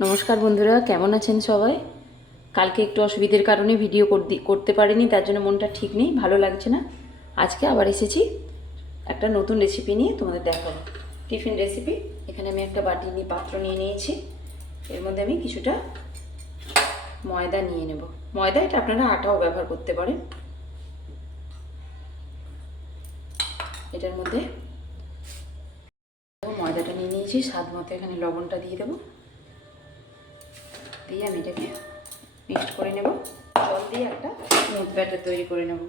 নমস্কার বন্ধুরা, কেমন আছেন সবাই? কালকে একটু অসুবিধের কারণে ভিডিও করতে- পারিনি, তার জন্য মনটা ঠিক নেই, ভালো লাগছে না। আজকে আবার এসেছি একটা নতুন রেসিপি নিয়ে তোমাদের দেখাবো। টিফিন রেসিপি এখানে আমি একটা বাটি নিয়ে, পাত্র নিয়ে নিয়েছি। এর মধ্যে আমি কিছুটা ময়দা নিয়ে নেব। ময়দা এটা আপনারা আটাও ব্যবহার করতে পারেন। এটার মধ্যে ময়দাটা নিয়ে নিয়েছি, স্বাদ মতো এখানে লবণটা দিয়ে দেবো। দিয়ে আমি এটাকে মিক্সড করে নেব। জল দিয়ে একটা স্মুথ ব্যাটার তৈরি করে নেব।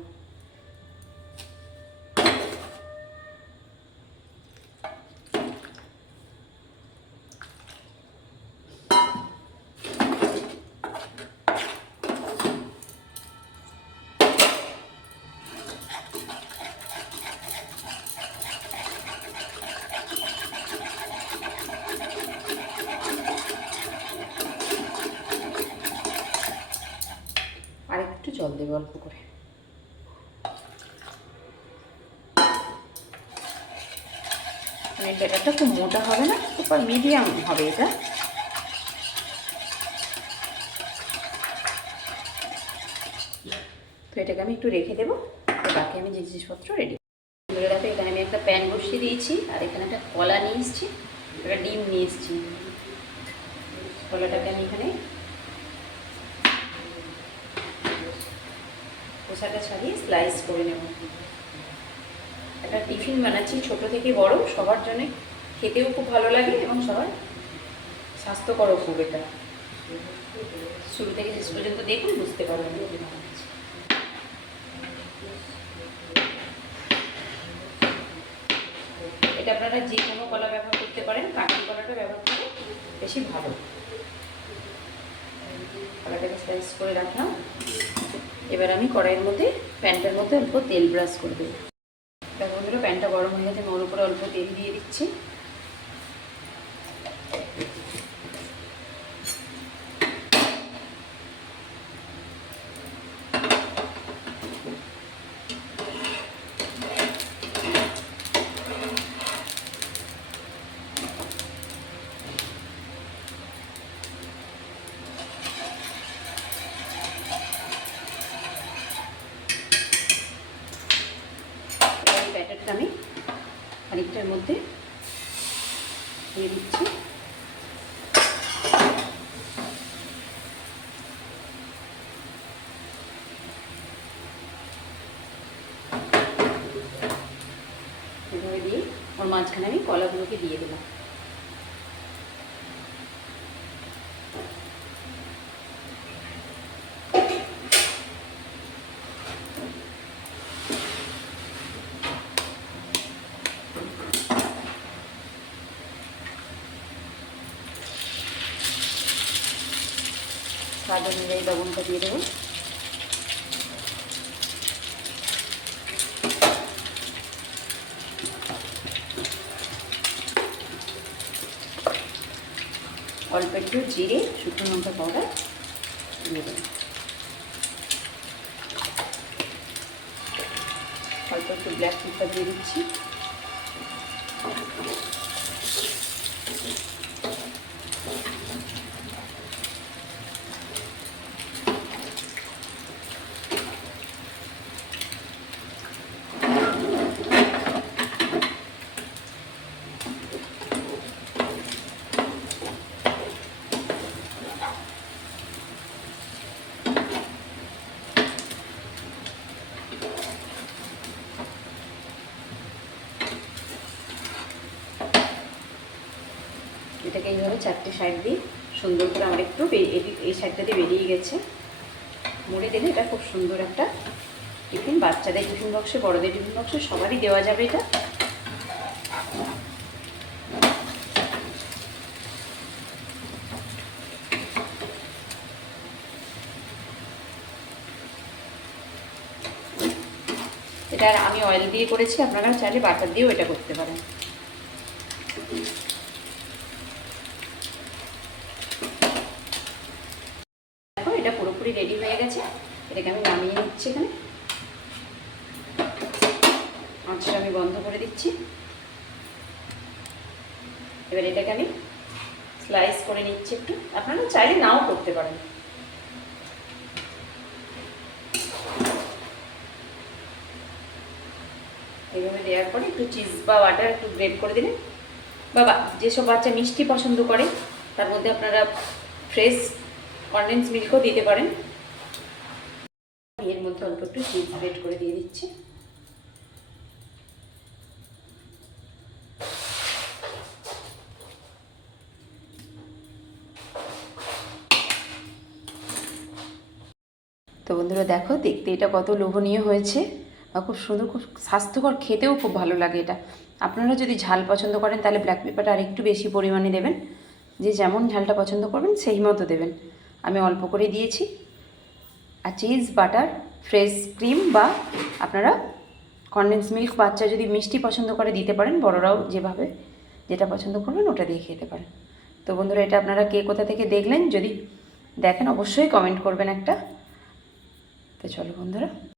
দেবে অল্প করে। মানে ব্যাটারটা খুব মোটা হবে না, সুপার মিডিয়াম হবে এটা। তো এটাকে আমি একটু রেখে দেবো বাকি আমি যে জিনিসপত্র রেডি দেখো, এখানে আমি একটা প্যান বসিয়ে দিয়েছি, আর এখানে একটা কলা নিয়ে এসেছি, একটা ডিম নিয়ে এসেছি। কলাটাকে আমি এখানে খোসাটা ছাড়িয়ে স্লাইস করে নেব। একটা টিফিন বানাচ্ছি ছোট থেকে বড়, সবার জন্য খেতেও খুব ভালো লাগে এবং সবার স্বাস্থ্যকরও খুব এটা। শুরু থেকে শেষ পর্যন্ত দেখুন, বুঝতে পারবেন এটা আপনারা যে কোনো কলা ব্যবহার করতে পারেন কাঠি কলাটা ব্যবহার করে বেশি ভালো। কলাটাকে স্লাইস করে রাখলাম। এবার আমি কড়াইয়ের মধ্যে, প্যানটার মধ্যে অল্প তেল ব্রাশ করে দেবো। দেখো বন্ধুরা, প্যানটা গরম হয়ে গেছে, আমি ওর উপরে অল্প তেল দিয়ে দিচ্ছি এবার এই ব্যাটারটা আমি খানিকটার মধ্যে দিয়ে দিচ্ছি। এভাবে দিয়ে ওর মাঝখানে আমি কলাগুলোকে দিয়ে দেবো স্বাদ অনুযায়ী লবণটা দিয়ে দেবো। অল্প একটু জিরে, শুকনো লঙ্কা পাউডার দিয়ে দেবো। অল্প একটু ব্ল্যাক পেপার দিয়ে দিচ্ছি। এটাকে এইভাবে চারটে সাইড দিয়ে সুন্দর করে আমার একটু এদিক- এই সাইডটা দিয়ে বেরিয়ে গেছে। মুড়ে দিলে এটা খুব সুন্দর একটা টিফিন। বাচ্চাদের টিফিন বক্সে বড়দের টিফিন বক্সে সবারই দেওয়া যাবে এটা। এটা আমি অয়েল দিয়ে করেছি, আপনারা চাইলে বাটার দিয়েও এটা করতে পারেন। এটা পুরোপুরি রেডি হয়ে গেছে। এটাকে আমি নামিয়ে নিচ্ছি এখানে। আঁচটা আমি বন্ধ করে দিচ্ছি। এবার এটাকে আমি স্লাইস করে নিচ্ছি একটু। আপনারা চাইলে নাও করতে পারেন। এইভাবে দেওয়ার পরে একটু চিজ বা বাটার একটু গ্রেড করে দিলেন। বাবা, যেসব বাচ্চা মিষ্টি পছন্দ করে, তার মধ্যে আপনারা ফ্রেশ কন্ডেন্স মিল্কও দিতে পারেন। এর মধ্যে অল্প একটু চিজ গ্রেড করে দিয়ে দিচ্ছি। তো বন্ধুরা দেখো, দেখতে এটা কত লোভনীয় হয়েছে। আর খুব সুন্দর, খুব স্বাস্থ্যকর, খেতেও খুব ভালো লাগে এটা। আপনারা যদি ঝাল পছন্দ করেন, তাহলে ব্ল্যাক পেপারটা আর একটু বেশি পরিমাণে দেবেন। যে যেমন ঝালটা পছন্দ করবেন, সেই মতো দেবেন। আমি অল্প করে দিয়েছি। আর চিজ বাটার ফ্রেশ ক্রিম বা আপনারা কনডেন্স মিল্ক বাচ্চা যদি মিষ্টি পছন্দ করে দিতে পারেন, বড়রাও যেভাবে যেটা পছন্দ করবেন ওটা দিয়ে খেতে পারেন। তো বন্ধুরা, এটা আপনারা কে কোথা থেকে দেখলেন, যদি দেখেন অবশ্যই কমেন্ট করবেন একটা। তো চলো বন্ধুরা।